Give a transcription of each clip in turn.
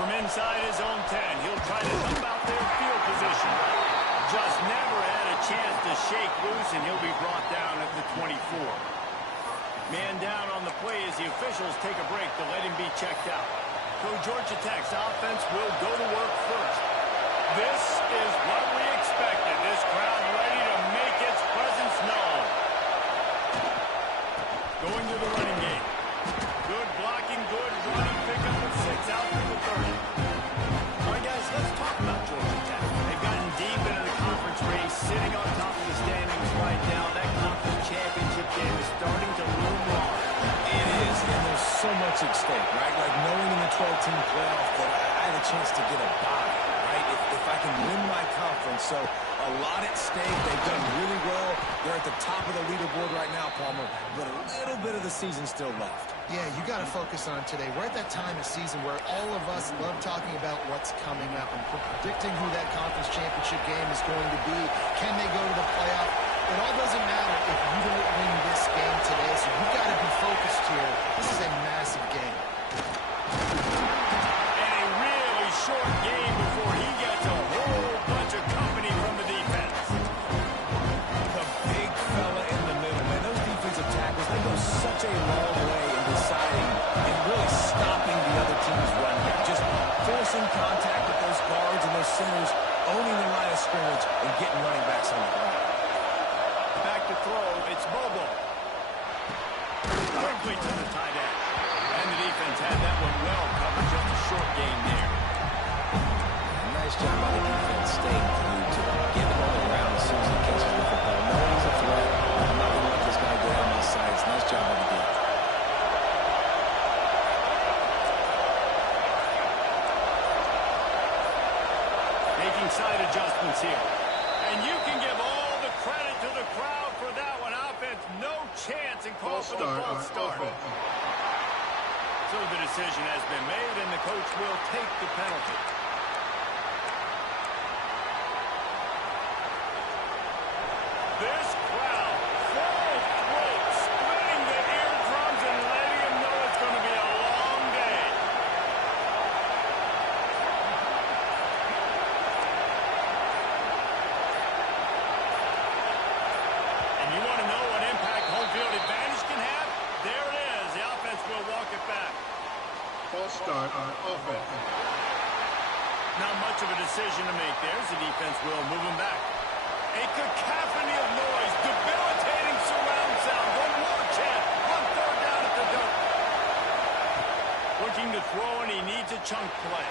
From inside his own 10, he'll try to dump out their field position. Just never had a chance to shake loose, and he'll be brought down at the 24. Man down on the play as the officials take a break to let him be checked out. So Georgia Tech's offense will go to work first. This is what we expected. This crowd ready to make its presence known. Going to the running game. Good blocking, good running, pickup of 6 out to the 30. All right, guys, let's talk about Georgia Tech. They've gotten deep into the conference race, sitting on top of the standings right now. That conference championship game is starting to loom large. It is, and there's so much at stake, right? Like knowing in the 12-team playoff that I had a chance to get a bye, right? If I can win my conference, so a lot at stake. They've done really well. They're at the top of the leaderboard right now, Palmer, but a little bit of the season still left. Yeah, you got to focus on today. We're at that time of season where all of us love talking about what's coming up and predicting who that conference championship game is going to be. Can they go to the playoff? It all doesn't matter if you don't win this game today, so you've got to be focused here. This is a massive game. And a really short game before he gets a whole bunch of company from the defense. The big fella in the middle, man. Those defensive tackles, they go such a long way in deciding and really stopping the other team's run here. Just forcing contact with those guards and those centers, owning the line of scrimmage, and getting running backs on the ground. Back to throw, it's Bobo. Quickly to the tight end. And the defense had that one well covered, just a short game there. Nice job by the defense staying glued to get him on the ground as soon as he catches the football. Knowing he's a threat, I'm not going to let this guy go down my sides. Nice job by the defense. Making side adjustments here. And you can give all the credit to the crowd for that one. Offense, no chance, and call for the false start. So the decision has been made, and the coach will take the penalty. This crowd, full throat, splitting the eardrums and letting him know it's going to be a long day. And you want to know what impact home field advantage can have? There it is. The offense will walk it back. False start on offense. Not much of a decision to make there, as the defense will move him back. A cacophony of noise, debilitating surround sound. One more chance on 3rd down at the dirt. Looking to throw, and he needs a chunk play.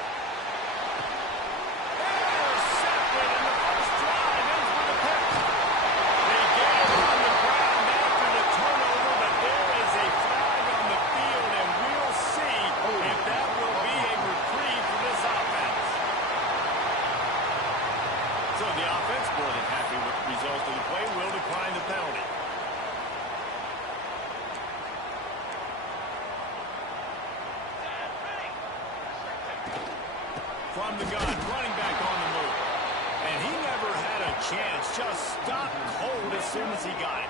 Intercepted, and the first drive ends with a pick. They get it on the ground after the turnover, but there is a flag on the field, and we'll see if that will be a reprieve for this offense. So the offense, more than happy with the result of the play, will decline the penalty. From the gun, running back on the move. And he never had a chance, just stopped cold as soon as he got it.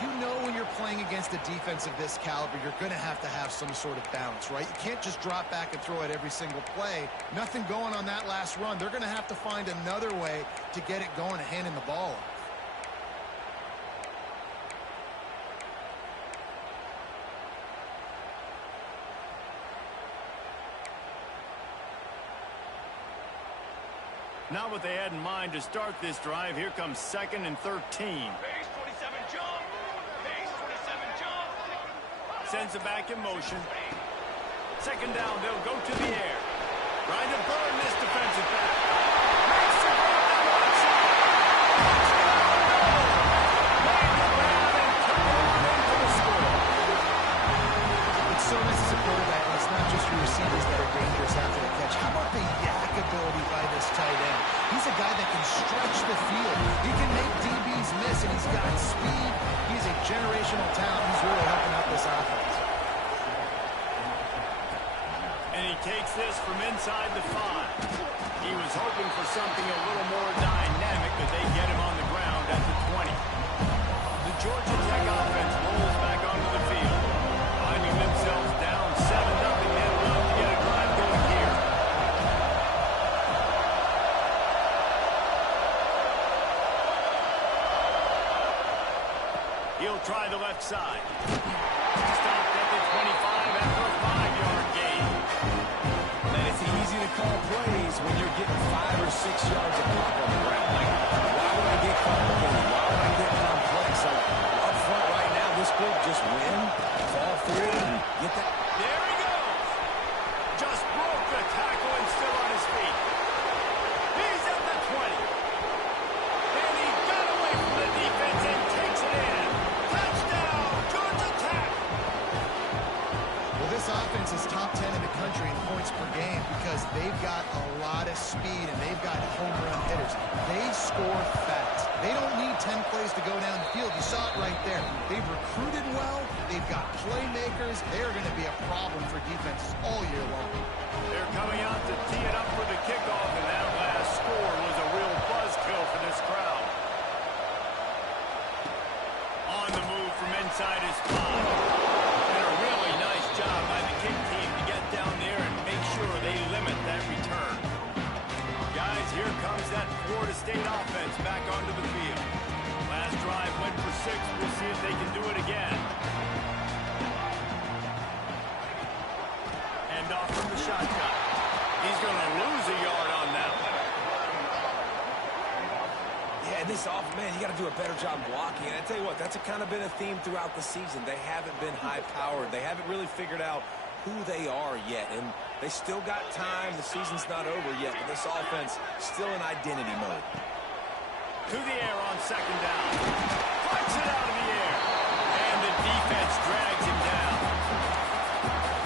You know when you're playing against a defense of this caliber, you're going to have some sort of balance, right? You can't just drop back and throw it every single play. Nothing going on that last run. They're going to have to find another way to get it going and handing the ball off. Not what they had in mind to start this drive. Here comes 2nd and 13. Base 27 jump. Base 27 jump. Sends it back in motion. 2nd down, they'll go to the air. Trying to burn this defensive back. Makes the grab that Watson. Made the grab and turned on into the score. It's so nice as a quarterback, and it's not just your receivers that are dangerous after the catch. How about the yak ability by this tight end? He's a guy that can stretch the field. He can make DBs miss, and he's got speed. He's a generational talent. He's really helping out this offense. And he takes this from inside the 5. He was hoping for something a little more dynamic, but they get him on the ground at the 20. The Georgia Tech offense rolls back onto the field, finding themselves down 7-0. They'll look to get a drive going here. He'll try the left side. Stopped at the 25 after a 5-yard gain. And it's easy to call plays when you're getting 5 or 6 yards of block on the ground. Like, why would I get complicated? Why would I get complex? Like, up front right now, this group just win, fall through, and get that. There he goes. Just broke the tackle and still on his feet. He's at the 20. And he got away from the defense and takes it in. Touchdown, Georgia Tech. Well, this offense is top 10 in the country in points per game because they've got a lot of speed and they've got home run hitters. They score fast. They don't need 10 plays to go down the field. You saw it right there. They've recruited well. They've got playmakers. They're going to be a problem for defenses all year long. They're coming out to tee it up for the kickoff, and that last score was a real buzzkill for this crowd. On the move from inside his 5. And a really nice job by the kick team to get down there and make sure they limit that return. Guys, here comes that Florida State offense back onto the field. Last drive went for 6. We'll see if they can do it again. End off from the shotgun. He's going to lose a yard on that one. Yeah, and this man, you got to do a better job blocking. And I tell you what, that's kind of been a theme throughout the season. They haven't been high-powered. They haven't really figured out who they are yet. And they still got time. The season's not over yet, but this offense still in identity mode. To the air on second down. Flies it out of the air. And the defense drags him down.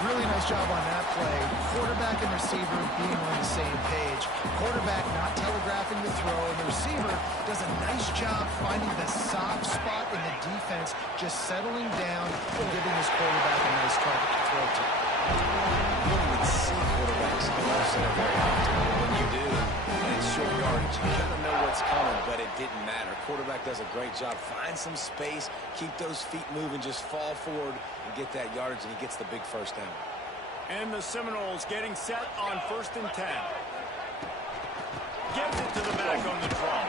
Really nice job on that play. Quarterback and receiver being on the same page. Quarterback not telegraphing the throw, and the receiver does a nice job finding the soft spot in the defense, just settling down and giving his quarterback a nice target to throw to. You don't even see quarterbacks in the center very often. When you do, and it's short yardage, you kind of know what's coming, but it didn't matter. Quarterback does a great job. Find some space, keep those feet moving, just fall forward and get that yardage, and he gets the big first down. And the Seminoles getting set on 1st and 10. Gives it to the back on the draw.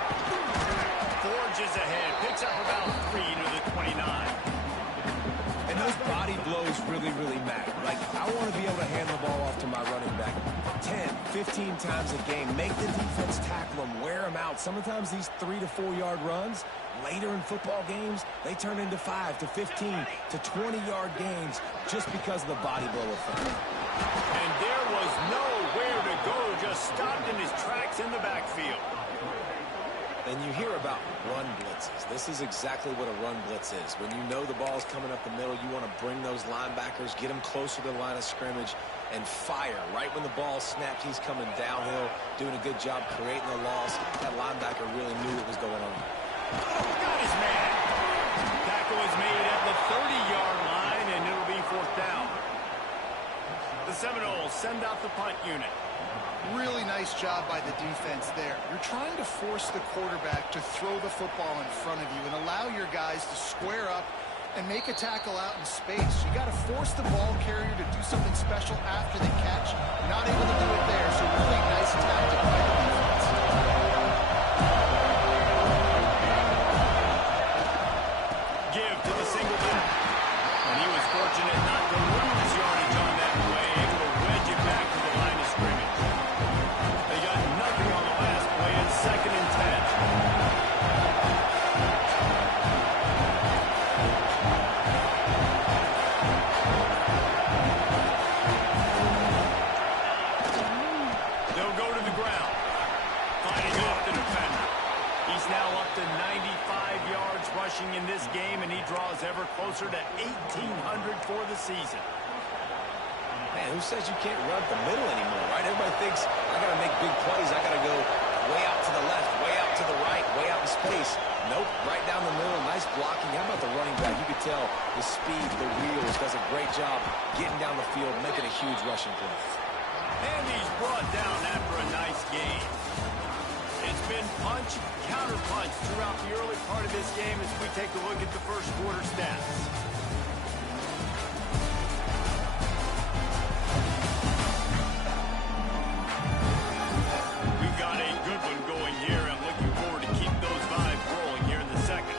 Forges ahead, picks up about 3 to the 29. And those body blows really, really matter. Like, I want to be able to hand the ball off to my running back 10, 15 times a game. Make the defense tackle them, wear them out. Sometimes these 3 to 4 yard runs, later in football games, they turn into 5 to 15 to 20-yard games just because of the body blow effect. And there was nowhere to go, just stopped in his tracks in the backfield. And you hear about run blitzes. This is exactly what a run blitz is. When you know the ball's coming up the middle, you want to bring those linebackers, get them closer to the line of scrimmage, and fire. Right when the ball snapped, he's coming downhill, doing a good job creating the loss. That linebacker really knew what was going on. Got his man. Tackle is made at the 30-yard line, and it'll be 4th down. The Seminoles send out the punt unit. Really nice job by the defense there. You're trying to force the quarterback to throw the football in front of you and allow your guys to square up and make a tackle out in space. You got to force the ball carrier to do something special after the catch. Not able to do it there, so really nice tactic by the defense. Give to the single back. And he was fortunate not to lose yardage on that play, able to wedge it back to the line of scrimmage. They got nothing on the last play. It's 2nd and 10. They'll go to the ground. Fighting off the defender. He's now up to 95 yards rushing in this game, and he draws ever closer to 1,800 for the season. Man, who says you can't run up the middle anymore, right? Everybody thinks, I got to make big plays. I got to go way out to the left, way out to the right, way out in space. Nope, right down the middle. Nice blocking. How about the running back? You could tell the speed, the wheels, does a great job getting down the field, making a huge rushing play. And he's brought down after a nice game. It's been punch, counter punch throughout the early part of this game as we take a look at the first quarter stats. We've got a good one going here. I'm looking forward to keep those vibes rolling here in the second.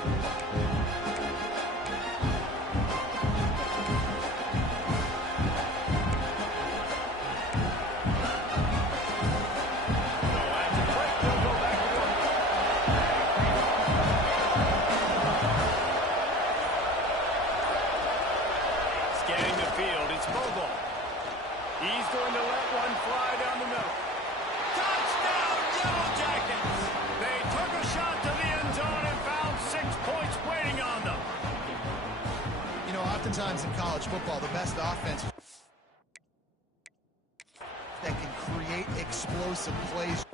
oftentimes in college football, the best offense that can create explosive plays.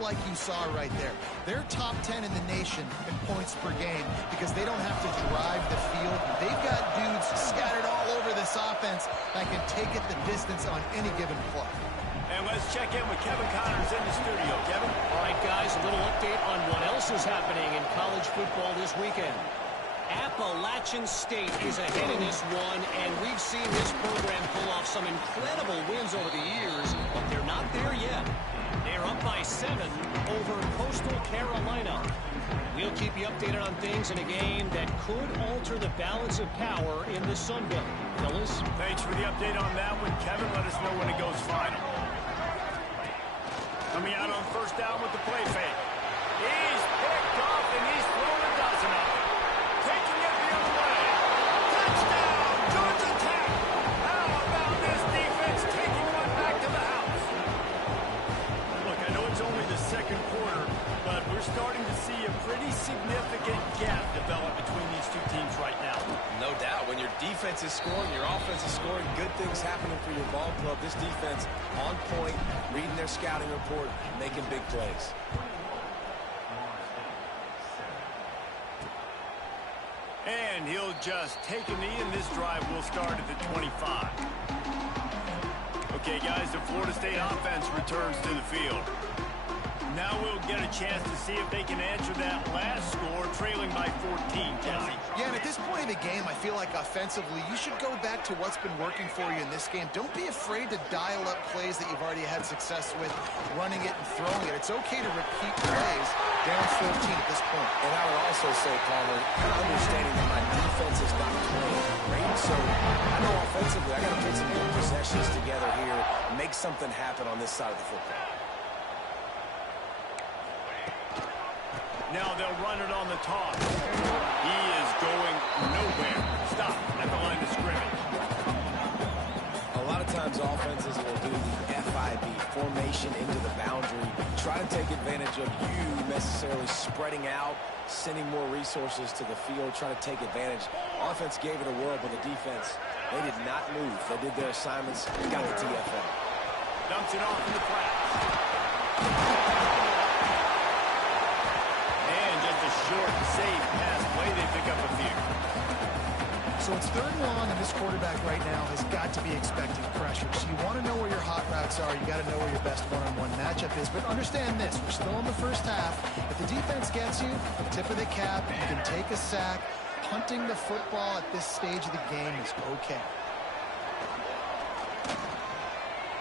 Like you saw right there. They're top 10 in the nation in points per game because they don't have to drive the field. They've got dudes scattered all over this offense that can take it the distance on any given play. And let's check in with Kevin Connors in the studio. Kevin? All right, guys, a little update on what else is happening in college football this weekend. Appalachian State is ahead in this one, and we've seen this program pull off some incredible wins over the years, but they're not there yet. They're up by 7 over Coastal Carolina. We'll keep you updated on things in a game that could alter the balance of power in the Sun Belt. Fellas? Thanks for the update on that one, Kevin. Let us know when it goes final. Coming out on first down with the play fake. He's picked off, and he's thrown a dozen of them. Taking it the other way. Touchdown, Georgia Tech. How about this defense taking one back to the house? Look, I know it's only the second quarter, but we're starting to see a pretty significant gap develop between these two teams right now. No doubt. When your defense is scoring, your offense is scoring, good things happening for your ball club. This defense on point, reading their scouting report, making big plays. And he'll just take a knee, and this drive will start at the 25. Okay, guys, the Florida State offense returns to the field. Now we'll get a chance to see if they can answer that last score, trailing by 14, Jesse. Yeah, and at this point in the game, I feel like offensively, you should go back to what's been working for you in this game. Don't be afraid to dial up plays that you've already had success with, running it and throwing it. It's okay to repeat plays down 14 at this point. And I would also say, Palmer, kind of understanding that my defense is not playing great, so I know offensively I got to put some good possessions together here, make something happen on this side of the football. Now they'll run it on the toss. He is going nowhere. Stop at the line of scrimmage. A lot of times offenses will do the FIB, formation into the boundary, try to take advantage of you necessarily spreading out, sending more resources to the field, trying to take advantage. Offense gave it a whirl, but the defense, they did not move. They did their assignments, got the TFL. Dumps it off in the flats. Short, safe pass play. They pick up a few. So it's 3rd and long, and this quarterback right now has got to be expecting pressure. So you want to know where your hot routes are. You got to know where your best one-on-one matchup is. But understand this: we're still in the first half. If the defense gets you, tip of the cap, you can take a sack. Punting the football at this stage of the game is okay.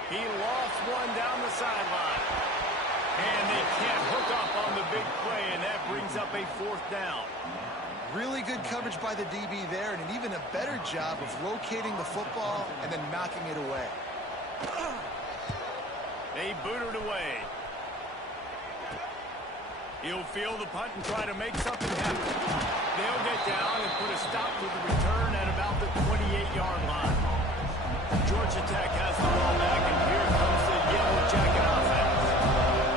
He lost one down the sideline. And they can't hook up on the big play, and that brings up a 4th down. Really good coverage by the DB there, and an even a better job of locating the football and then knocking it away. They boot it away. He'll field the punt and try to make something happen. They'll get down and put a stop to the return at about the 28-yard line. Georgia Tech has the ball back, and here comes the Yellow Jacket offense.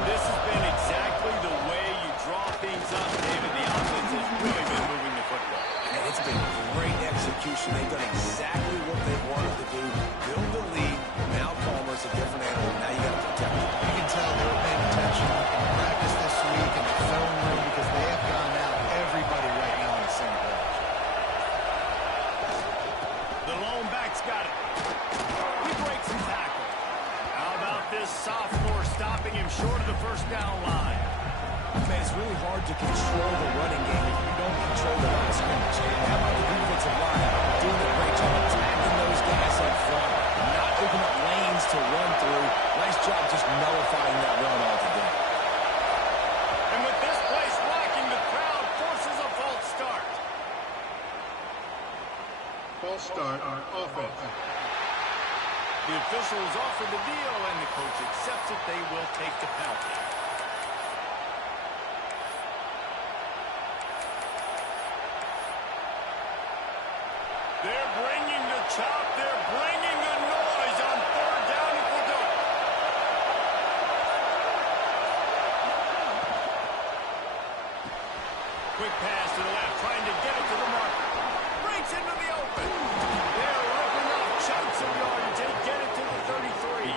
This has been exactly the way you draw things up, David. The offense has really been moving the football. And it's been great execution. They've done exactly what they wanted to do. Build the lead. Now Palmer's a different animal. Now you got to protect it. You can tell they were paying attention in practice this week in the film room because they have gone out everybody right now on the same page. The lone back's got it. He breaks and tackles. How about this sophomore stopping him short of the first down line? Man, it's really hard to control the running game if you don't control the line of scrimmage. How about the defensive line doing a great job tackling those guys up front, not opening up lanes to run through. Nice job just nullifying that run altogether. And with this place rocking, the crowd The officials offer the deal, and the coach accepts it. They will take the penalty. They're bringing the chop. They're bringing the noise on third down if we don't. Quick pass to the left, trying to get it to the marker. Breaks into the open. They're ripping off chunks of yardage. They get it to the 33.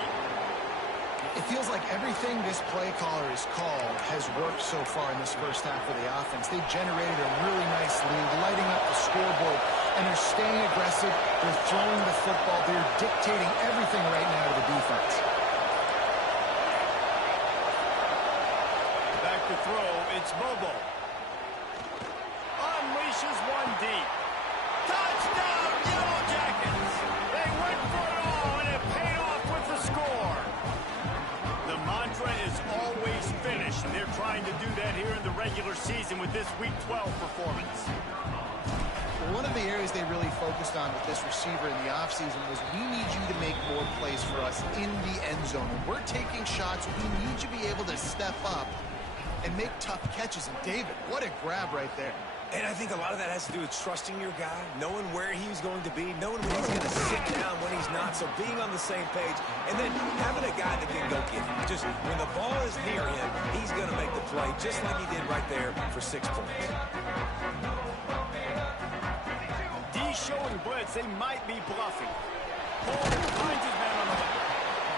It feels like everything this play caller has called has worked so far in this first half of the offense. They've generated a really nice lead, lighting up the scoreboard, and they're staying aggressive. They're throwing the football. They're dictating everything right now to the defense. Back to throw. It's Bobo. Unleashes one deep. Touchdown, Yellow Jackets! They went for it all, and it paid off with the score. The mantra is always finish, and they're trying to do that here in the regular season with this Week 12 performance. One of the areas they really focused on with this receiver in the offseason was we need you to make more plays for us in the end zone. When we're taking shots, we need you to be able to step up and make tough catches. And David, what a grab right there. And I think a lot of that has to do with trusting your guy, knowing where he's going to be, knowing when he's going to sit down, when he's not, so being on the same page, and then having a guy that can go get him. Just when the ball is near him, he's going to make the play, just like he did right there for 6 points. D showing blitz. They might be bluffing. Paul finds his man on the left.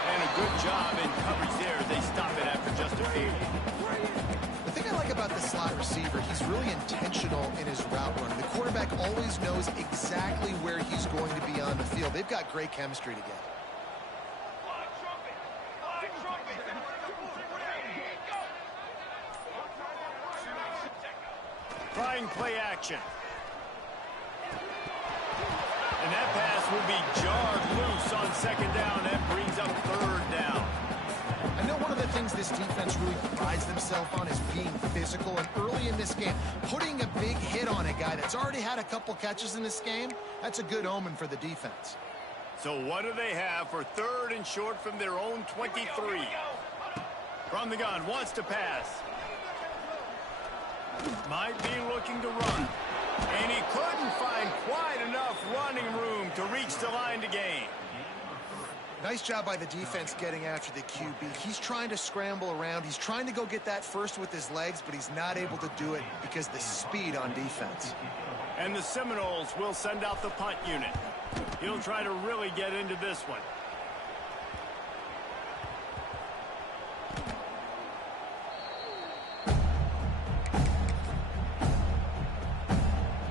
And a good job in coverage there. They stop it after just a few. The thing I like about the slot receiver, he's really intentional in his route running. The quarterback always knows exactly where he's going to be on the field. They've got great chemistry together. Trying play action. And that pass will be jarred loose on second down. That brings up third down. I know one of the things this defense really prides themselves on is being physical. And early in this game, putting a big hit on a guy that's already had a couple catches in this game, that's a good omen for the defense. So what do they have for third and short from their own 23? From the gun, wants to pass. Might be looking to run. And he couldn't find quite enough running room to reach the line to gain. Nice job by the defense getting after the QB. He's trying to scramble around. He's trying to go get that first with his legs, but he's not able to do it because of the speed on defense. And the Seminoles will send out the punt unit. He'll try to really get into this one.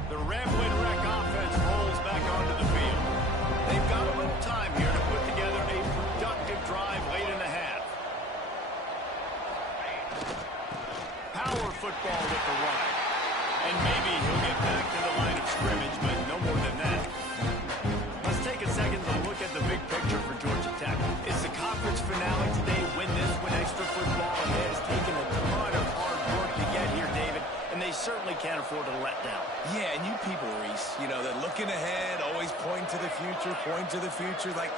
The Ramblin' Wreck offense rolls back onto the field. They've got a little time here to put together a productive drive late in the half. Power football with the run. And maybe he'll get back to the line of scrimmage, but no more than that. Let's take a second to look at the big picture for Georgia Tech. It's the conference finale today. Win this, win extra football, and it has taken a ton of hard work to get here, David, and they certainly can't afford to let down. Yeah, and you people, Reese, you know, that looking ahead, always pointing to the future, like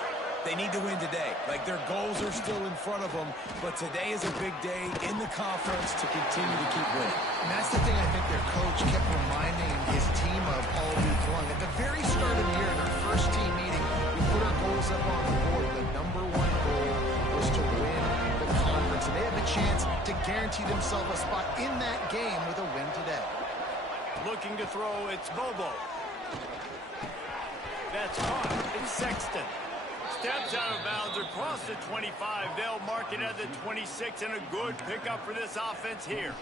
they need to win today. Like their goals are still in front of them, but today is a big day in the conference to continue to keep winning. And that's the thing I think their coach kept reminding his team of all week long. At the very start of the year, in our first team meeting, we put our goals up on the board. The number one goal was to win the conference, and they have a chance to guarantee themselves a spot in that game with a win today. Looking to throw, it's Bobo. That's caught. It's Sexton. Steps out of bounds across the 25. They'll mark it at the 26, and a good pickup for this offense here.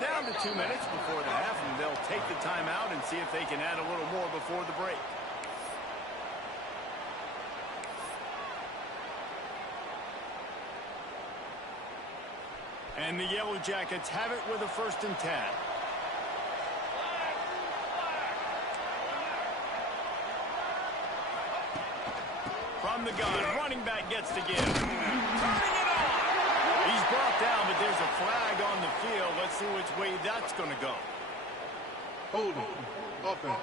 Down to 2 minutes before the half, and they'll take the timeout and see if they can add a little more before the break. And the Yellow Jackets have it with a 1st and 10. From the gun, running back gets to give. Turning it on! He's brought down, but there's a flag on the field. Let's see which way that's going to go. Holding. Offense.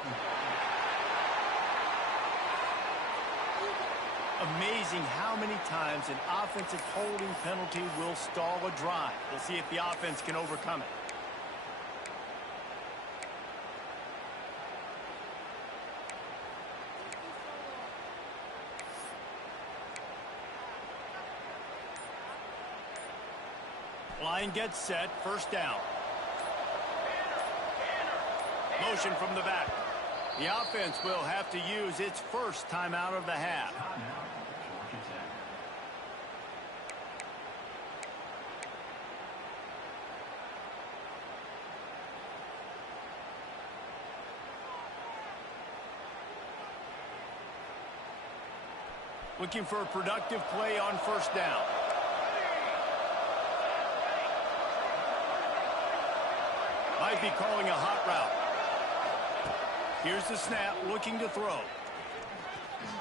amazing how many times an offensive holding penalty will stall a drive. We'll see if the offense can overcome it. Line gets set, first down. Motion from the back. The offense will have to use its first timeout of the half. Looking for a productive play on first down. Might be calling a hot route. Here's the snap, looking to throw.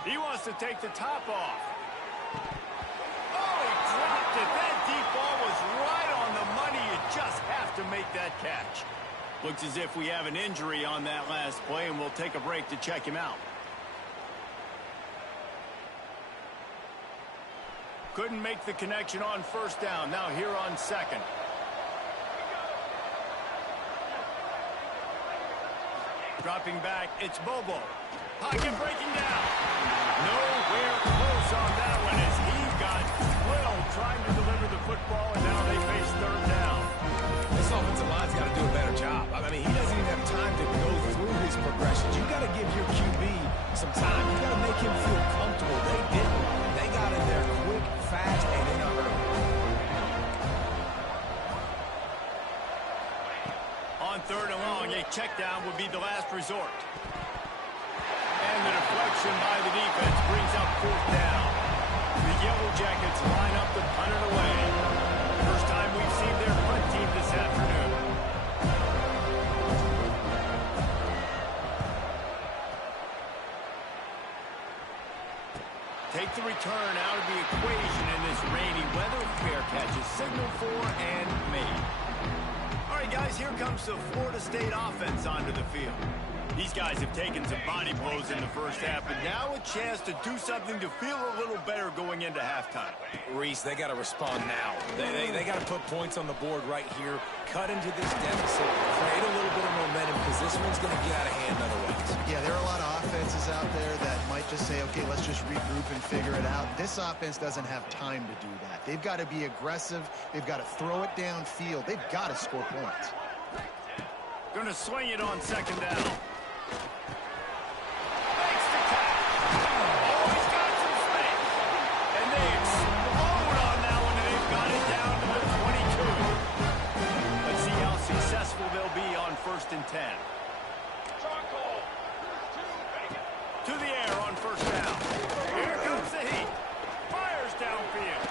He wants to take the top off. Oh, he dropped it. That deep ball was right on the money. You just have to make that catch. Looks as if we have an injury on that last play, and we'll take a break to check him out. Couldn't make the connection on first down. Now here on second. Dropping back, it's Bobo. Pocket breaking down. Nowhere close on that one as he got drilled trying to deliver the football, and now they face third down. This offensive line's got to do a better job. I mean, he doesn't even have time to go through his progressions. You got to give your QB some time. You got to make him feel comfortable. They didn't. They got in there quick, fast, and in a hurry. On third and long, a check down would be the last resort. And the deflection by the defense brings up fourth down. The Yellow Jackets line up to punt it away. First time we've seen their punt team this afternoon. Take the return out of the equation in this rainy weather. Fair catch is signaled for and made. All right, guys, here comes the Florida State offense onto the field. These guys have taken some body blows in the first half, but now a chance to do something to feel a little better going into halftime. Reese, they got to respond now. They got to put points on the board right here, cut into this deficit, create a little bit of momentum, because this one's going to get out of hand otherwise. Yeah, there are a lot of offenses out there that might just say, okay, let's just regroup and figure it out. This offense doesn't have time to do that. They've got to be aggressive. They've got to throw it downfield. They've got to score points. Going to swing it on second down. They'll be on first and 10. To the air on first down. Here comes the heat. Fires downfield.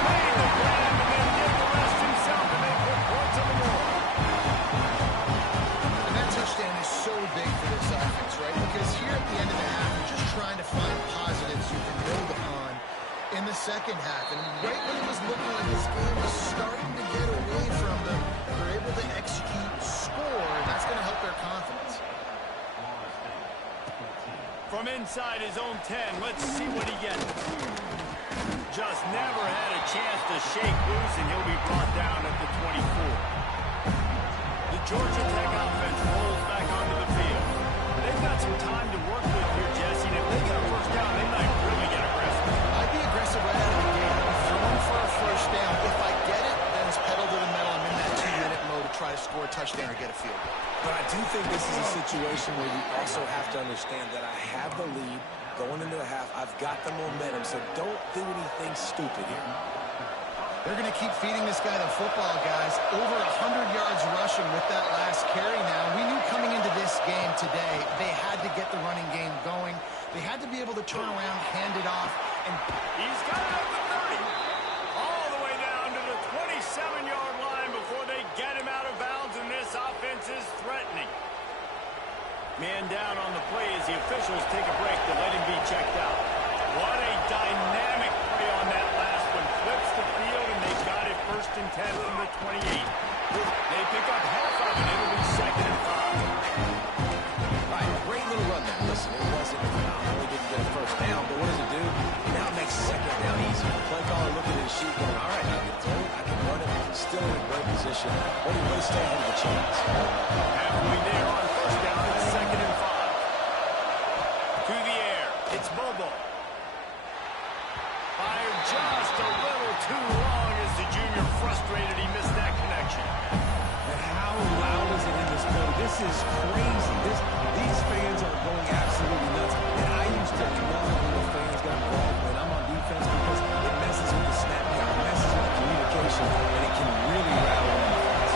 Made the grab and then did the rest himself, and they put points on the board. And that touchdown is so big for this offense, right? Because here at the end of the half, you're just trying to find positives you can build upon in the second half. And right when it was looking like this game was starting to get away from them, they're able to execute, score, and that's going to help their confidence. From inside his own 10, let's see what he gets. Just never had a chance to shake loose, and he'll be brought down at the 24. The Georgia Tech offense rolls back onto the field. They've got some time to work with here, Jesse, and if they get a first down, they might really get aggressive. I'd be aggressive right out of the gate. I'm throwing for a first down. If I get it, then it's pedal to the metal. I'm in that 2-minute mode to try to score a touchdown or get a field goal. But I do think this is a situation where you also have to understand that I have the lead going into the half. I've got the momentum, so don't do anything stupid here. They're going to keep feeding this guy the football, guys. Over 100 yards rushing with that last carry now. We knew coming into this game today, they had to get the running game going. They had to be able to turn around, hand it off, and He's got it up the 30. All the way down to the 27-yard line before they get him out of bounds, and this offense is threatening. Man down on the play as the officials take a break to let him be checked out. What a dynamic play on that last one. Flips the field, and they got it first and 10 from the 28. They pick up half of it. It'll be second and 5. All right, great little run there. Listen, it wasn't down, but what does it do? Now it makes second down easy. The play caller looking at his sheet going, all right, I can throw it, I can run it. Still in a great position. What do you really stay ahead of the chance? Halfway there on first down. It's 2nd and 5. To the air. It's Bobo. Fired just a little too long as the junior frustrated. He missed that connection. And how loud is it in this building? This is crazy. These fans are going absolutely nuts. And I used to love when the fans got involved when I'm on defense because it messes with the snap count, messes with the communication, and it can really rattle an offense.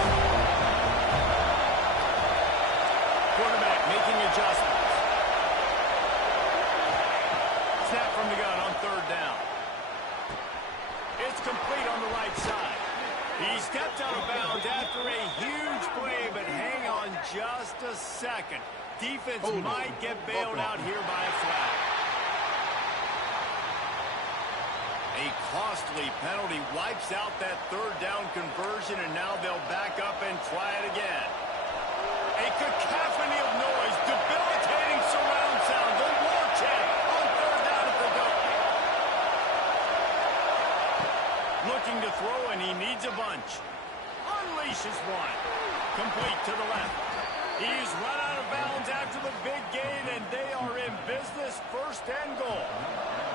Quarterback making adjustments. Snap from the gun on 3rd down. It's complete on the right side. He stepped out of bounds after a huge play, but hang on just a second. Defense might get bailed out here by a flag. A costly penalty wipes out that 3rd down conversion, and now they'll back up and try it again. A cacophony of noise, debilitating surround sound, the war chant on 3rd down at the goal. Looking to throw, and he needs a bunch. Unleashes one. Complete to the left. He's run out of bounds after the big gain, and they are in business, 1st and goal.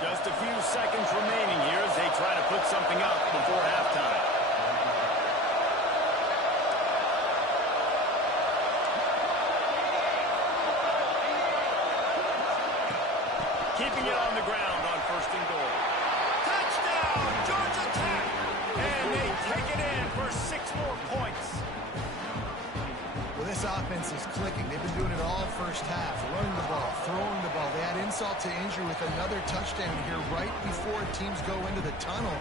Just a few seconds remaining here as they try to put something up before halftime. Keeping it on the ground on 1st and goal. Touchdown, Georgia Tech! And they take it in for 6 more points. Well, this offense is clicking. They've been doing it all first half. Running the ball, throwing the ball. They add insult to injury with another touchdown here right before teams go into the tunnel.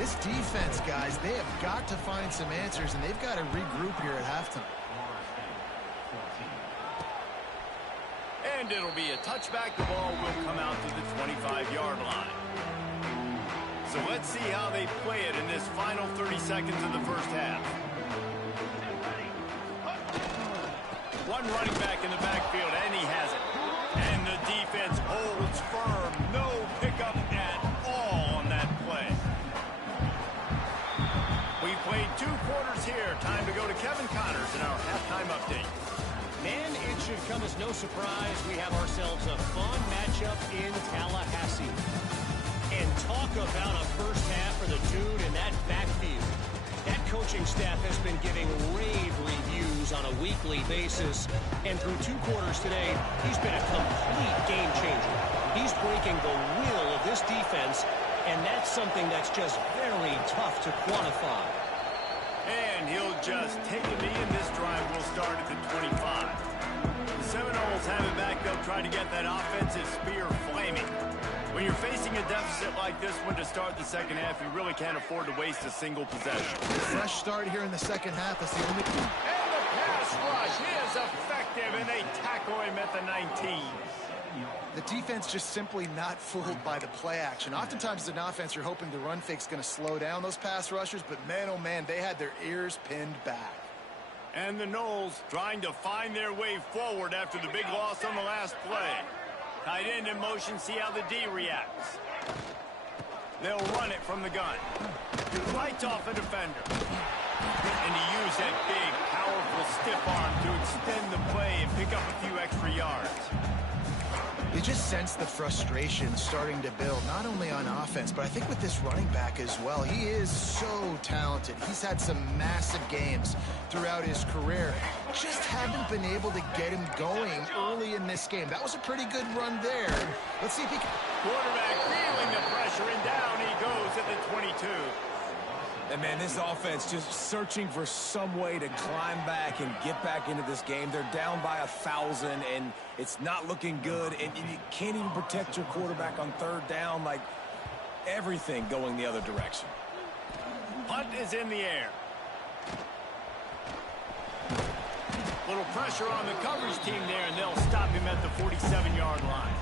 This defense, guys, they have got to find some answers, and they've got to regroup here at halftime. And it'll be a touchback. The ball will come out to the 25-yard line. So let's see how they play it in this final 30 seconds of the first half. One running back in the backfield, and he has it. And the defense holds firm. No pickup at all on that play. We played 2 quarters here. Time to go to Kevin Connors in our halftime update. Man, it should come as no surprise we have ourselves a fun matchup in Tallahassee. And talk about a first half for the dude in that backfield. That coaching staff has been giving rave reviews on a weekly basis. And through 2 quarters today, he's been a complete game changer. He's breaking the will of this defense, and that's something that's just very tough to quantify. And he'll just take a knee, and this drive will start at the 25. The Seminoles have it back. They'll try to get that offensive spear flaming. When you're facing a deficit like this one to start the second half, you really can't afford to waste a single possession. Fresh start here in the second half. That's the only... And the pass rush is effective, and they tackle him at the 19. The defense just simply not fooled by the play action. Oftentimes, as an offense, you're hoping the run fake's going to slow down those pass rushers, but man, oh man, they had their ears pinned back. And the Noles trying to find their way forward after the big loss on the last play. Tight end in motion, see how the D reacts. They'll run it from the gun. Lights off a defender. And he used that big, powerful stiff arm to extend the play and pick up a few extra yards. You just sense the frustration starting to build, not only on offense, but I think with this running back as well. He is so talented. He's had some massive games throughout his career. Just haven't been able to get him going early in this game. That was a pretty good run there. Let's see if he can... Quarterback feeling the pressure, and down he goes at the 22. And, man, this offense just searching for some way to climb back and get back into this game. They're down by 1,000, and it's not looking good. And you can't even protect your quarterback on 3rd down. Like, everything going the other direction. Punt is in the air. Little pressure on the coverage team there, and they'll stop him at the 47-yard line.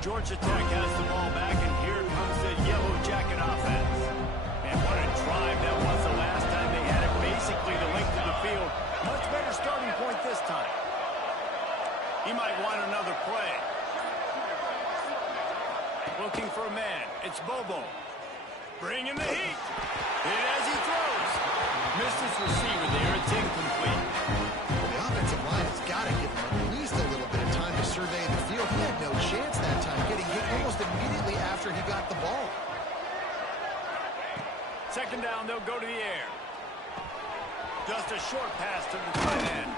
Georgia Tech has the ball back, and here comes the Yellow Jacket offense. And what a drive that was the last time they had it basically the length of the field. Much better starting point this time. He might want another play. Looking for a man. It's Bobo. Bringing the heat. Hit as he throws. Missed his receiver there. It's incomplete. The offensive line has got to give him at least a little bit of time to survey the field. He had no chance that time, getting hit almost immediately after he got the ball. Second down, they'll go to the air. Just a short pass to the tight end.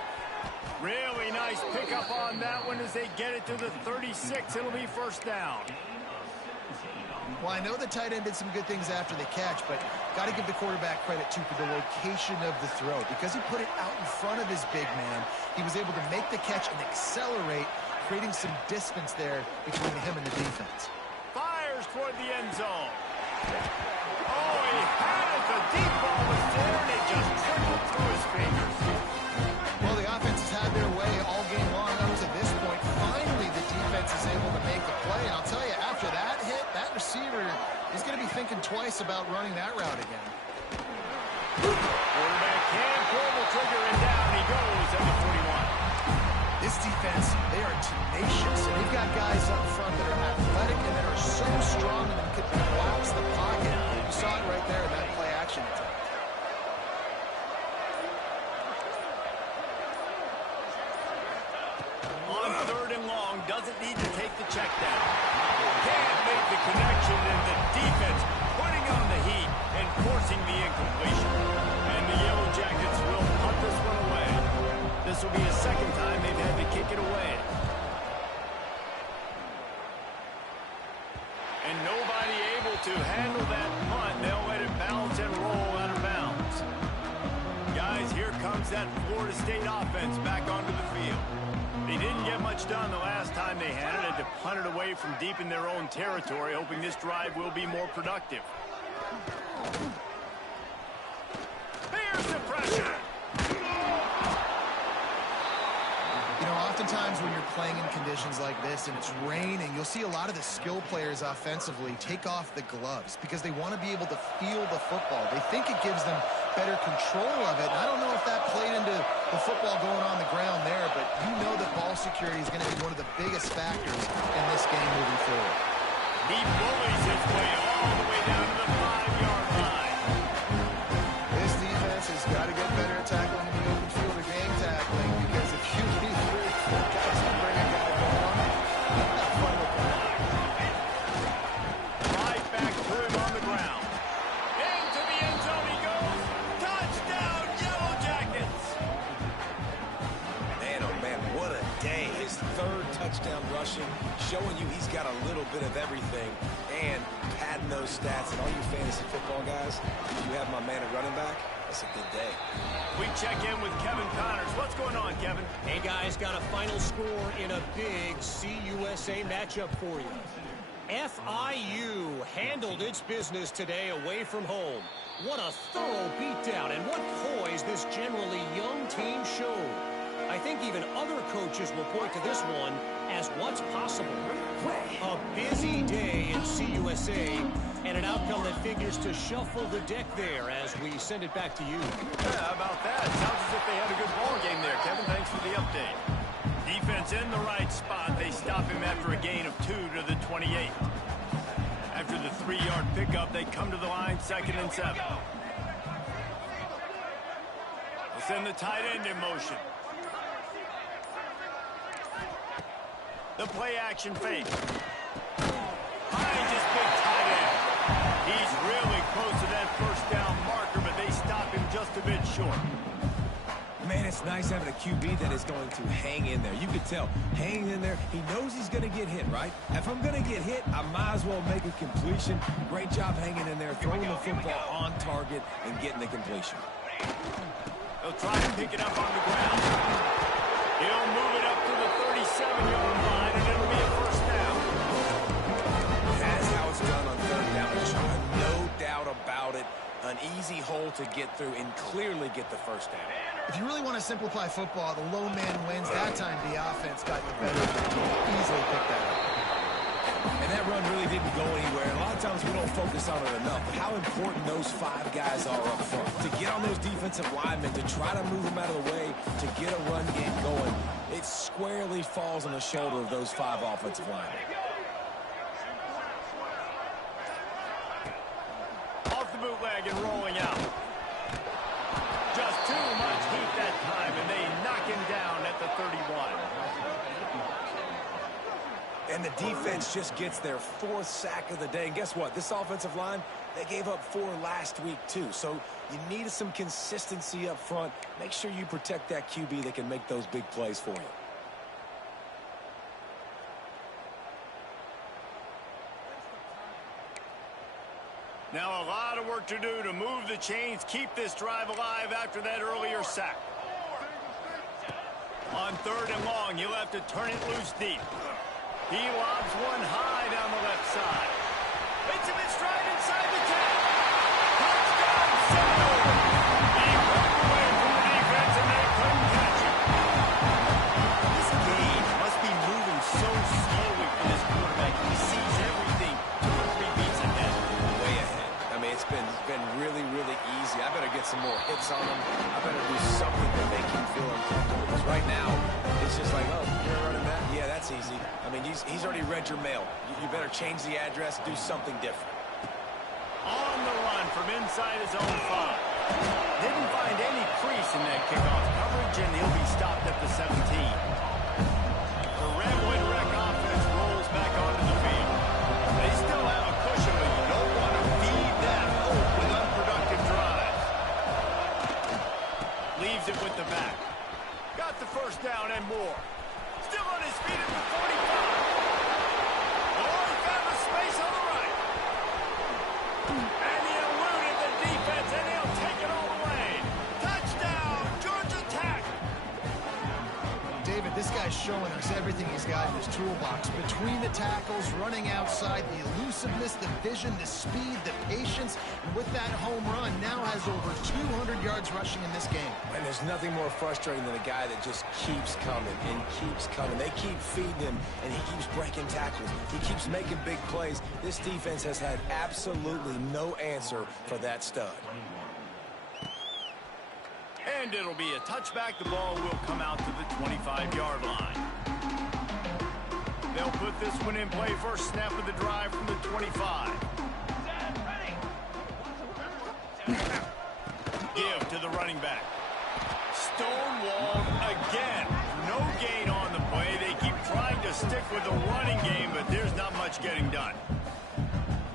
Really nice pickup on that one as they get it to the 36. It'll be first down. Well, I know the tight end did some good things after the catch, but got to give the quarterback credit, too, for the location of the throw. Because he put it out in front of his big man, he was able to make the catch and accelerate, creating some distance there between him and the defense. Fires toward the end zone. Oh, he had it. The deep ball was there, and it just trickled through his fingers. Well, the offense has had their way all game long up to this point. Finally, the defense is able to make a play. And I'll tell you, after that hit, that receiver is going to be thinking twice about running that route again. Quarterback can't pull the trigger, and down he goes at the 41. This defense, they are tenacious. And they've got guys up front that are athletic and that are so strong and can collapse the pocket. You saw it right there in that play action attempt. On third and long, doesn't need to take the check down. Can't make the connection, and the defense putting on the heat and forcing the incompletion. And the Yellow Jackets will punt this one away. This will be the second time they've had to kick it away. And nobody able to handle that punt. They'll let it bounce and roll out of bounds. Guys, here comes that Florida State offense back onto the field. They didn't get much done the last time they had it. Had to punt it away from deep in their own territory, hoping this drive will be more productive. Here's the pressure. You know, oftentimes when you're playing in conditions like this and it's raining, you'll see a lot of the skill players offensively take off the gloves because they want to be able to feel the football. They think it gives them better control of it. And I don't know if that played into the football going on the ground there, but you know that ball security is going to be one of the biggest factors in this game moving forward. He bullies his way all the way down to the 5-yard line. This defense has got to get better at tackling in the open field or game tackling, because if you need 3 or 4 guys to bring a guy down, have fun with that. Right back to him on the ground. Into the end zone he goes. Touchdown, Yellow Jackets. Man, oh man, what a day. His third touchdown rushing, showing you he's got a little bit of everything, and padding those stats. And all you fantasy football guys, if you have my man at running back, that's a good day. We check in with Kevin Connors. What's going on, Kevin? Hey, guys, got a final score in a big CUSA matchup for you. FIU handled its business today away from home. What a thorough beatdown, and what poise this generally young team showed. I think even other coaches will point to this one as what's possible. A busy day in CUSA, and an outcome that figures to shuffle the deck there as we send it back to you. Yeah, how about that? Sounds as if they had a good ball game there, Kevin. Thanks for the update. Defense in the right spot. They stop him after a gain of 2 to the 28. After the 3-yard pickup, they come to the line, 2nd and 7. They send the tight end in motion. The play action fake. Behind this big tight end. He's really close to that first down marker, but they stop him just a bit short. Man, it's nice having a QB that is going to hang in there. You can tell, hanging in there, he knows he's going to get hit, right? If I'm going to get hit, I might as well make a completion. Great job hanging in there, throwing the football on target and getting the completion. They'll try to pick it up on the ground. He'll move it up to the 37-yard line, and it'll be a first down. That's how it's done on third down. No doubt about it. An easy hole to get through and clearly get the first down. If you really want to simplify football, the lone man wins. That time the offense got the better of the team. Easily picked that up. And that run really didn't go anywhere. A lot of times we don't focus on it enough. But how important those 5 guys are up front. To get on those defensive linemen, to try to move them out of the way, to get a run game going, it squarely falls on the shoulder of those 5 offensive linemen. And the defense just gets their 4th sack of the day. And guess what? This offensive line, they gave up 4 last week too. So you need some consistency up front. Make sure you protect that QB that can make those big plays for you. Now a lot of work to do to move the chains, keep this drive alive after that earlier sack. On 3rd and long, you'll have to turn it loose deep. He lobs one high down the left side. Hits him in stride inside the 10. Touchdown, Seminoles! He broke away from the defense and they couldn't catch him. This game must be moving so slowly for this quarterback. He sees everything 2 or 3 beats ahead. Way ahead. I mean, it's been really, really easy. I better get some more hits on him. I better do something to make him feel uncomfortable. Because right now, it's just like, oh, you're running that? Yeah, that's easy. I mean, he's already read your mail. You better change the address, do something different. On the run from inside his own 5. Didn't find any crease in that kickoff coverage, and he'll be stopped at the 17. The Rambling Wreck offense rolls back onto the field. They still have a cushion, but you don't want to feed that hope with unproductive drives. Leaves it with the back. Got the first down and more. Still on his feet at the 45. Oh, he found a space on the right. And he eluded the defense, and he'll take it all away. Touchdown, Georgia Tech. David, this guy's showing us everything he's got in his toolbox. Between the tackles, running outside, the elusiveness, the vision, the speed, the patience. And with that home run, now has over 200 yards rushing in this game. And there's nothing more frustrating than a guy that just keeps coming and keeps coming. They keep feeding him, and he keeps breaking tackles. He keeps making big plays. This defense has had absolutely no answer for that stud. And it'll be a touchback. The ball will come out to the 25-yard line. They'll put this one in play. First snap of the drive from the 25. Give to the running back. Stonewalled again. No gain on the play. They keep trying to stick with the running game, but there's not much getting done.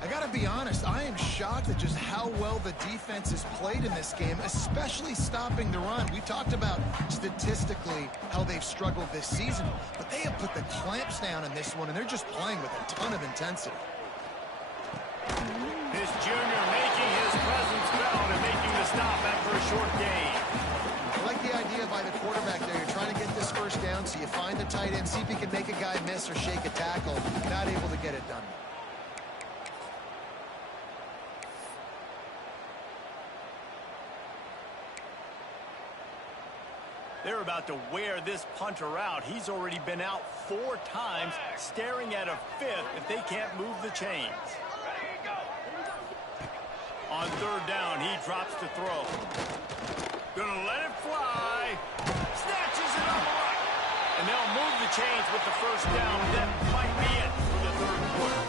I gotta be honest, I am shocked at just how well the defense has played in this game, especially stopping the run. We talked about statistically how they've struggled this season, but they have put the clamps down in this one, and they're just playing with a ton of intensity. This junior making his presence felt and making the stop after a short gain. I like the idea by the quarterback there. You're trying to get this first down, so you find the tight end, see if he can make a guy miss or shake a tackle. Not able to get it done. They're about to wear this punter out. He's already been out 4 times, staring at a 5th if they can't move the chains. On 3rd down, he drops to throw. Gonna let it fly. Snatches it on the right. And they'll move the chains with the first down. That might be it for the 3rd quarter.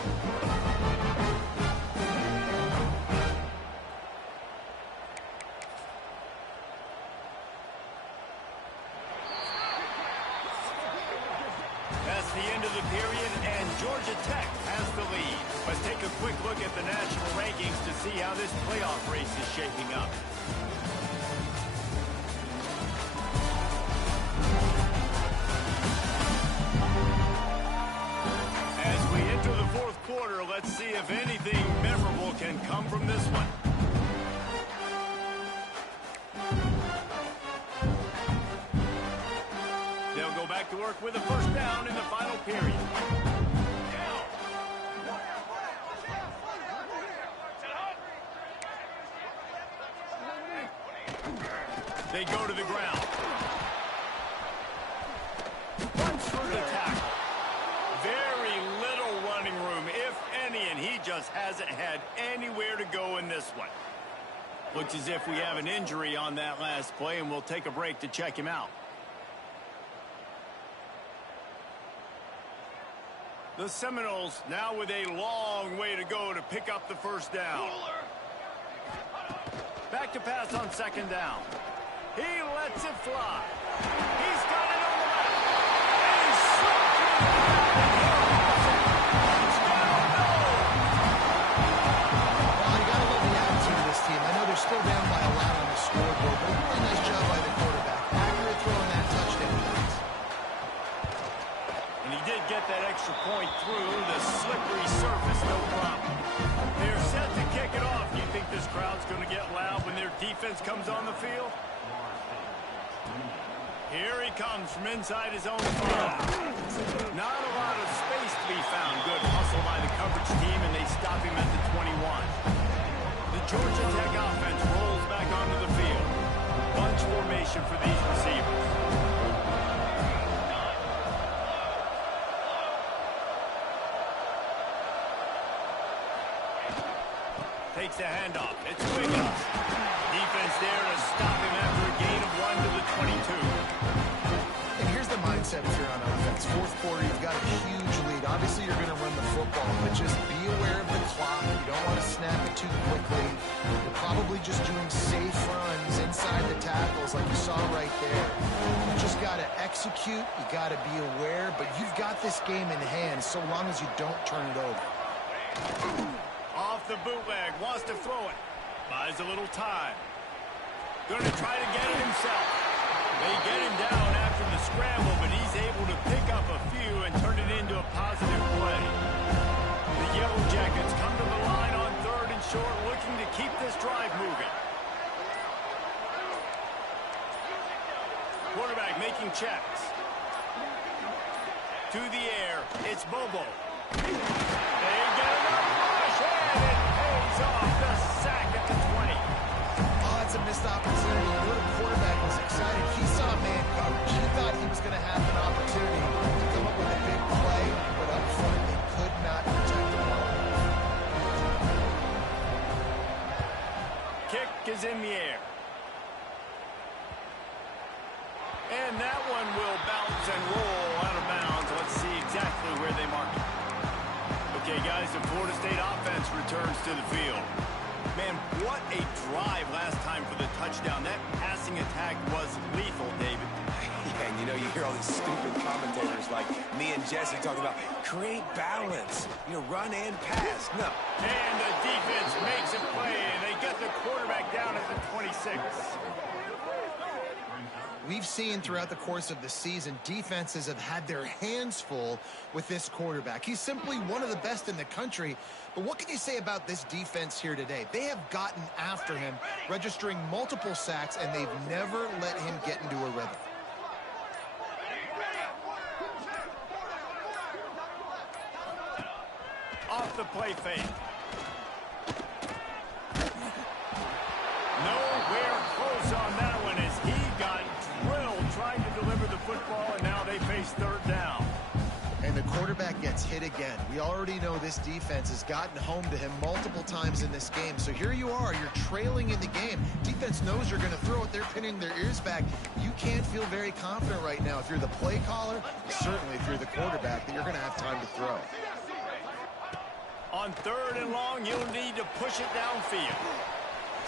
That's the end of the period, and Georgia Tech has the lead. Let's take a quick look at the national rankings to see how this playoff race is shaping up. As we enter the 4th quarter, let's see if anything memorable can come from this one. They'll go back to work with a first down in the final period. They go to the ground. Runs through the tackle. Very little running room, if any, and he just hasn't had anywhere to go in this one. Looks as if we have an injury on that last play, and we'll take a break to check him out. The Seminoles now with a long way to go to pick up the first down. Back to pass on 2nd down. He lets it fly. He's got it on the left. And he's slipped through the And he did get that extra point through the slippery surface, no problem. They're set to kick it off. You think this crowd's going to get loud when their defense comes on the field? Here he comes from inside his own 5. Not a lot of space to be found. Good hustle by the coverage team, and they stop him at the 21. The Georgia Tech offense rolls back onto the field. Bunch formation for these receivers. Takes the handoff. It's Wiggins. Defense there to stop him after a gain of 1 to the 22. And here's the mindset if you're on offense. Fourth quarter, you've got a huge lead. Obviously, you're going to run the football, but just be aware of the clock. You don't want to snap it too quickly. You're probably just doing safe runs inside the tackles like you saw right there. You just got to execute. You got to be aware, but you've got this game in hand so long as you don't turn it over. Off the bootleg, wants to throw it. Buys a little time. Going to try to get it himself. They get him down after the scramble, but he's able to pick up a few and turn it into a positive play. The Yellow Jackets come to the line on 3rd and short, looking to keep this drive moving. Quarterback making checks. To the air, it's Bobo. They get it up, rush, and it pays off the sack at the 20. Oh, that's a missed opportunity. You know, the quarterback was excited. He saw man coverage. He thought he was going to have an opportunity to come up with a big play, but up front, they could not protect him well. Kick is in the air. And that one will bounce and roll out of bounds. Let's see exactly where they mark it. Okay, guys, the Florida State offense returns to the field. Man, what a drive last time for the touchdown. That passing attack was lethal, David. Yeah, and you know, you hear all these stupid commentators like me and Jesse talking about create balance, you know, run and pass. No. And the defense makes a play, and they get the quarterback down at the 26. We've seen throughout the course of the season, defenses have had their hands full with this quarterback. He's simply one of the best in the country. But what can you say about this defense here today? They have gotten after him, registering multiple sacks, and they've never let him get into a rhythm. Off the play fake. Nowhere close on that one as he got drilled trying to deliver the football, and now they face 3rd down. And the quarterback gets hit again. We already know this defense has gotten home to him multiple times in this game. So here you are, you're trailing in the game. Defense knows you're going to throw it. They're pinning their ears back. You can't feel very confident right now if you're the play caller, certainly if you're the quarterback, that you're going to have time to throw. On 3rd and long, you'll need to push it downfield.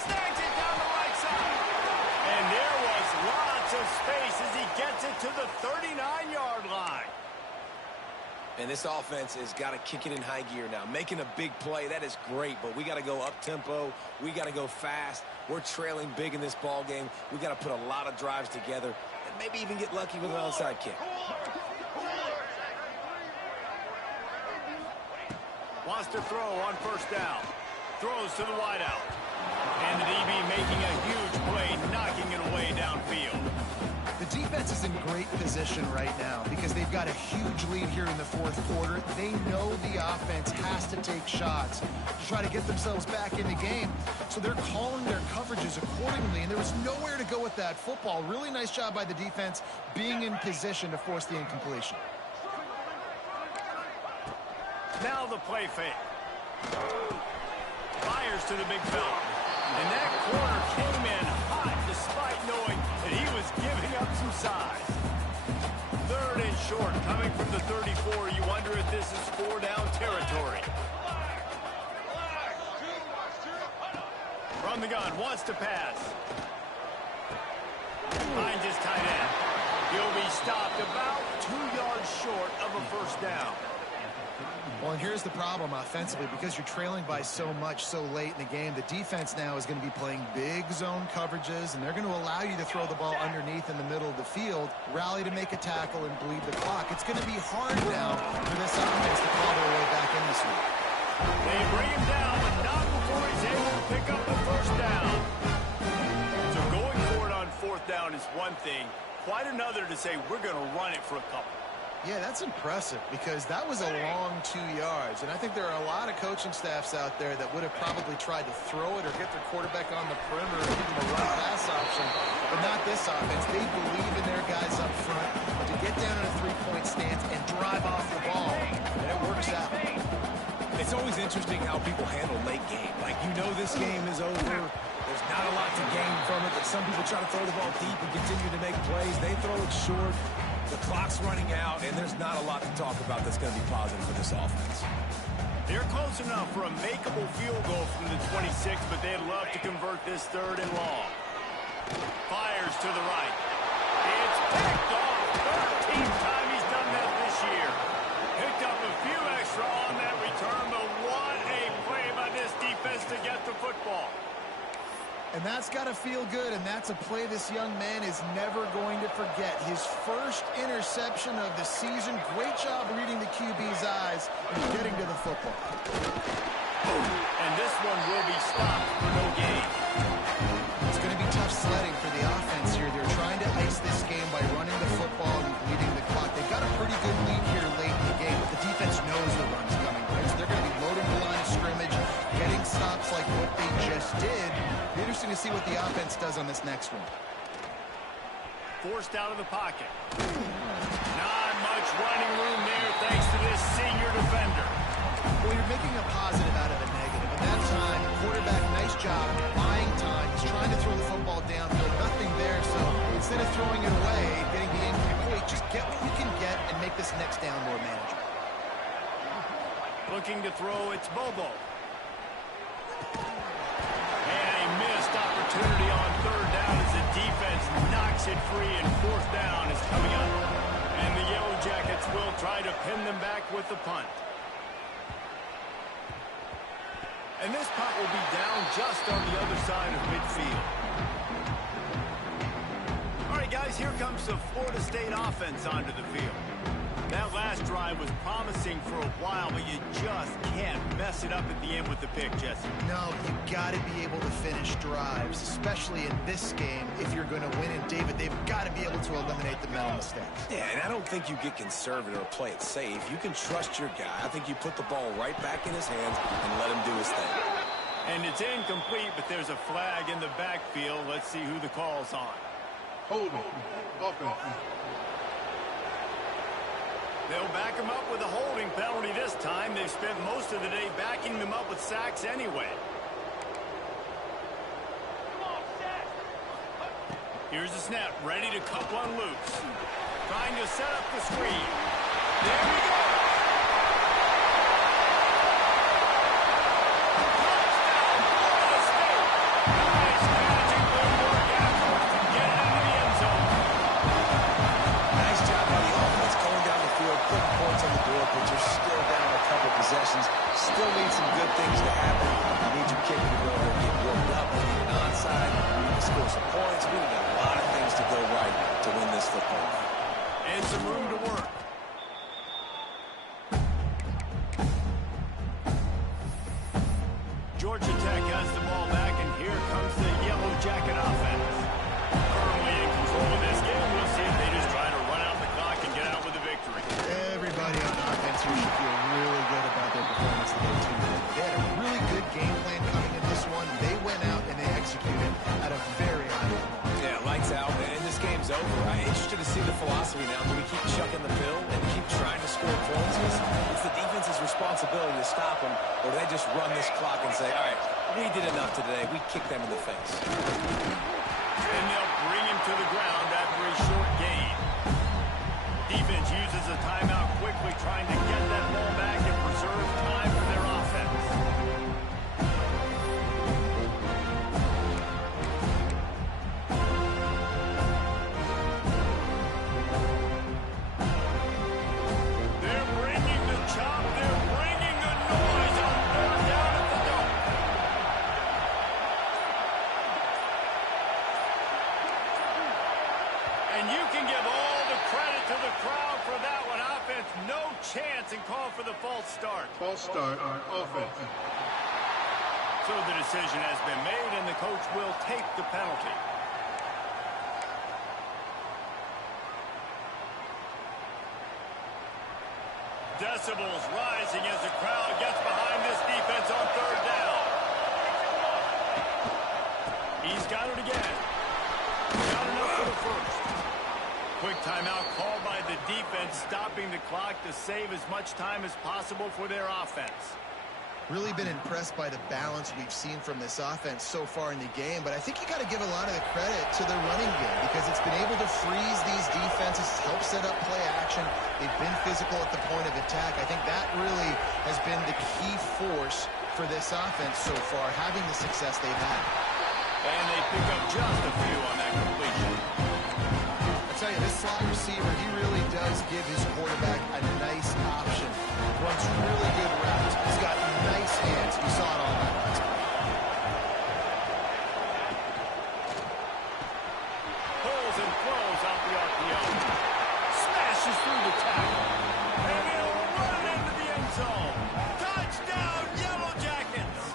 Snags it down the right side. And there was lots of space as he gets it to the 39-yard line. And this offense has got to kick it in high gear now. Making a big play, that is great, but we got to go up-tempo. We got to go fast. We're trailing big in this ball game. We got to put a lot of drives together and maybe even get lucky with an onside kick. Wants to throw on 1st down. Throws to the wideout. And the DB making a huge play, knocking it away downfield. The defense is in great position right now because they've got a huge lead here in the 4th quarter. They know the offense has to take shots to try to get themselves back in the game. So they're calling their coverages accordingly, and there was nowhere to go with that football. Really nice job by the defense being in position to force the incompletion. Now the play fake. Fires to the big fella. And that corner came in hot despite knowing that he was giving up some size. 3rd and short coming from the 34. You wonder if this is 4-down territory. From the gun, wants to pass. Finds his tight end. He'll be stopped about 2 yards short of a 1st down. Well, and here's the problem offensively. Because you're trailing by so much so late in the game, the defense now is going to be playing big zone coverages, and they're going to allow you to throw the ball underneath in the middle of the field, rally to make a tackle, and bleed the clock. It's going to be hard now for this offense to claw their way back in this week. They bring him down, but not before he's able to pick up the first down. So going for it on fourth down is one thing. Quite another to say we're going to run it for a couple. Yeah, that's impressive because that was a long 2 yards. And I think there are a lot of coaching staffs out there that would have probably tried to throw it or get their quarterback on the perimeter or give them a run-pass option. But not this offense. They believe in their guys up front to get down in a three-point stance and drive off the ball. And it works out. It's always interesting how people handle late game. Like, you know this game is over. There's not a lot to gain from it. But some people try to throw the ball deep and continue to make plays. They throw it short. The clock's running out, and there's not a lot to talk about that's going to be positive for this offense. They're close enough for a makeable field goal from the 26, but they'd love to convert this 3rd and long. Fires to the right. It's picked off. 13th time he's done that this year. Picked up a few extra on that return, but what a play by this defense to get the football. And that's got to feel good, and that's a play this young man is never going to forget. His first interception of the season. Great job reading the QB's eyes and getting to the football. And this one will be stopped for no gain. It's going to be tough sledding for the offense here. They're trying to ice this game by running the football and bleeding the clock. They've got a pretty good lead here late in the game, but the defense knows the run's coming. Right? So they're going to be loading the line of scrimmage, getting stops like what they just did. Be interesting to see what the offense does on this next one. Forced out of the pocket. Not much running room there thanks to this senior defender. Well, you're making a positive out of a negative. At that time, quarterback, nice job, buying time. He's trying to throw the football downfield. Nothing there, so instead of throwing it away, getting the incomplete, just get what you can get and make this next down more manageable. Looking to throw, it's Bobo. And a missed opportunity on 3rd down as the defense knocks it free, and 4th down is coming up. And the Yellow Jackets will try to pin them back with the punt. And this punt will be down just on the other side of midfield. All right, guys, here comes the Florida State offense onto the field. That last drive was promising for a while, but you just can't mess it up at the end with the pick, Jesse. No, you've got to be able to finish drives, especially in this game if you're going to win. And, David, they've got to be able to eliminate the mental mistakes. Yeah, and I don't think you get conservative or play it safe. You can trust your guy. I think you put the ball right back in his hands and let him do his thing. And it's incomplete, but there's a flag in the backfield. Let's see who the call's on. Holding. Offense. They'll back him up with a holding penalty this time. They've spent most of the day backing them up with sacks anyway. Here's the snap, ready to cut one loose. Trying to set up the screen. There we go. Touchdown, Florida State. Nice magic footwork afterwards to get it into the end zone. Nice job by the offense going down the field, putting points on the board, but you're still down a couple possessions. Still need some good things to happen. You need your kicker to go over and get warmed up. We need an onside. We need to score some points. We need a lot of things to go right to win this football game. And some room to work. Georgia Tech has the ball back, and here comes the Yellow Jacket offense. Firmly in control of this game. We'll see if they just try to run out the clock and get out with a victory. Everybody on offense here should feel really good about their performance today, too. They had a really good game plan coming in this one. They went out and they executed at a very high level. Yeah, lights out, and this game's over. I'm interested to see the philosophy now. Do we keep chucking the pill and keep trying to score points? Because it's the defense's responsibility to stop them, or do they just run this clock and say, all right, we did enough today. We kicked them in the face. And they'll bring him to the ground after a short gain. Defense uses a timeout quickly, trying to get that ball back and preserve time for their offense. They're bringing the chop. They're chance and call for the false start. False start on offense. So the decision has been made, and the coach will take the penalty. Decibels rising as the crowd gets behind this defense on third down. He's got it again. Got enough for the first. Quick timeout called by the defense, stopping the clock to save as much time as possible for their offense. Really been impressed by the balance we've seen from this offense so far in the game, but I think you got to give a lot of the credit to the running game because it's been able to freeze these defenses, help set up play action. They've been physical at the point of attack. I think that really has been the key force for this offense so far, having the success they've had. And they pick up just a few on that completion. I tell you, this slot receiver, he really does give his quarterback a nice option. Runs really good routes. He's got nice hands. We saw it all that last week. Pulls and throws out the RPO. Smashes through the tackle. And he'll run into the end zone. Touchdown, Yellow Jackets!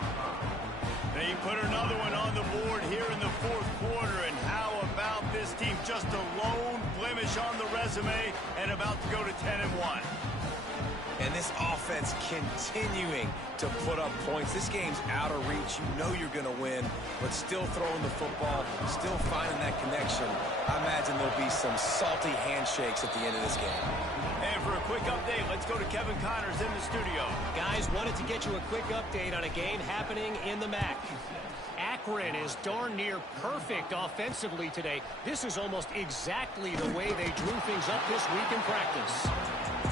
They put another one on the board here in the fourth quarter. And how about this team? Just a lone blemish on the resume and about to go to 10-1. And this offense continuing to put up points. This game's out of reach. You know you're going to win, but still throwing the football, still finding that connection. I imagine there'll be some salty handshakes at the end of this game. And for a quick update, let's go to Kevin Connors in the studio. Guys, wanted to get you a quick update on a game happening in the MAC. Akron is darn near perfect offensively today. This is almost exactly the way they drew things up this week in practice.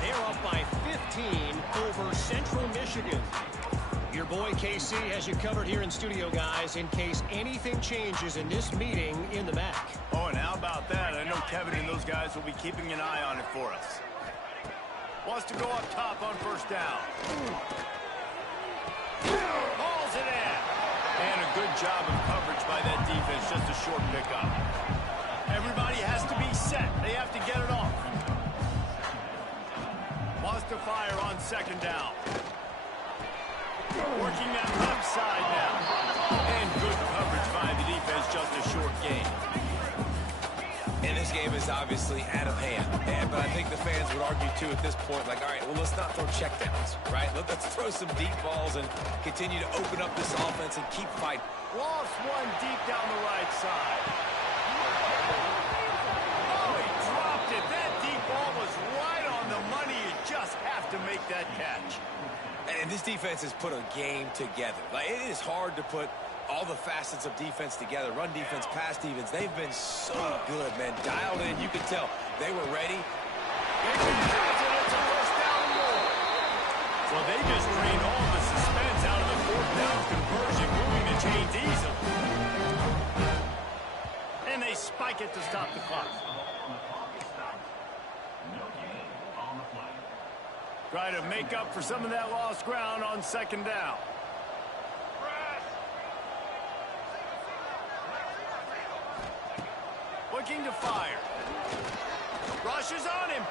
They're up by 15 over Central Michigan. Your boy KC has you covered here in studio, guys, in case anything changes in this meeting in the MAC. Oh, and how about that? I know Kevin and those guys will be keeping an eye on it for us. Wants to go up top on first down. Hauls it in. And a good job of coverage by that defense, just a short pickup. Everybody has to be set. They have to get it off. Wants to fire on second down. Working that left side now. And good coverage by the defense, just a short gain. And this game is obviously out of hand. But I think the fans would argue, too, at this point, like, all right, well, let's not throw checkdowns, right? Let's throw some deep balls and continue to open up this offense and keep fighting. Lost one deep down the right side. Oh, he dropped it. That deep ball was right on the money. You just have to make that catch. And this defense has put a game together. Like, it is hard to put all the facets of defense together. Run defense, pass defense. They've been so good, man. Dialed in. You can tell they were ready. It's a first down and more. Well, they just drained all the suspense out of the fourth down conversion, moving the chains easily. And they spike it to stop the clock. Try to make up for some of that lost ground on second down. Looking to fire. Rushes on him.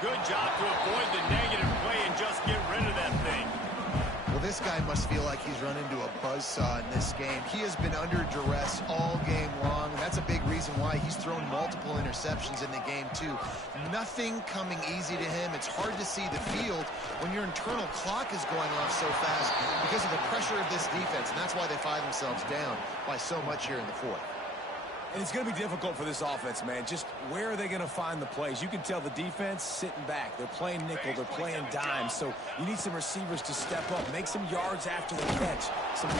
Good job to avoid the negative play and just get rid of that thing. Well, this guy must feel like he's run into a buzzsaw in this game. He has been under duress all game long, and that's a big reason why he's thrown multiple interceptions in the game, too. Nothing coming easy to him. It's hard to see the field when your internal clock is going off so fast because of the pressure of this defense, and that's why they find themselves down by so much here in the fourth. And it's going to be difficult for this offense, man. Just where are they going to find the plays? You can tell the defense sitting back. They're playing nickel. They're playing dime. So you need some receivers to step up, make some yards after the catch. And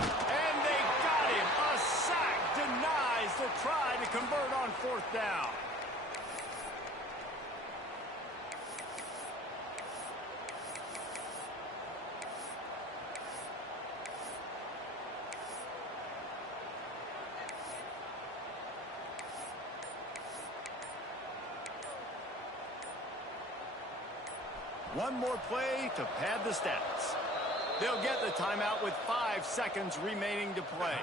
they got him. A sack denies the try to convert on fourth down. One more play to pad the stats. They'll get the timeout with 5 seconds remaining to play.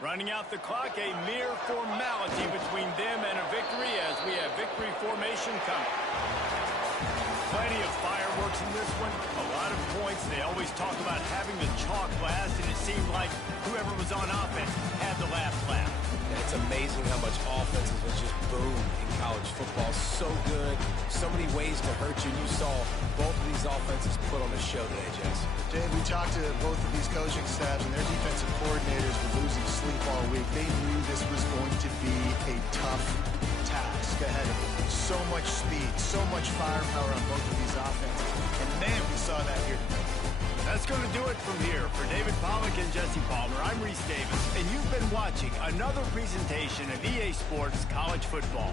Running out the clock, a mere formality between them and a victory as we have victory formation coming. Plenty of fireworks in this one. A lot of points. They always talk about having the chalk last, and it seemed like whoever was on offense had the last laugh. It's amazing how much offense has just boomed in college football. So good. So many ways to hurt you. You saw both of these offenses put on a show today, Jess. Dave, we talked to both of these coaching staffs, and their defensive coordinators were losing sleep all week. They knew this was going to be a tough task ahead of them. So much speed, so much firepower on both of these offenses. And man, we saw that here today. That's going to do it from here. For David Pollack and Jesse Palmer, I'm Reese Davis, and you've been watching another presentation of EA Sports College Football.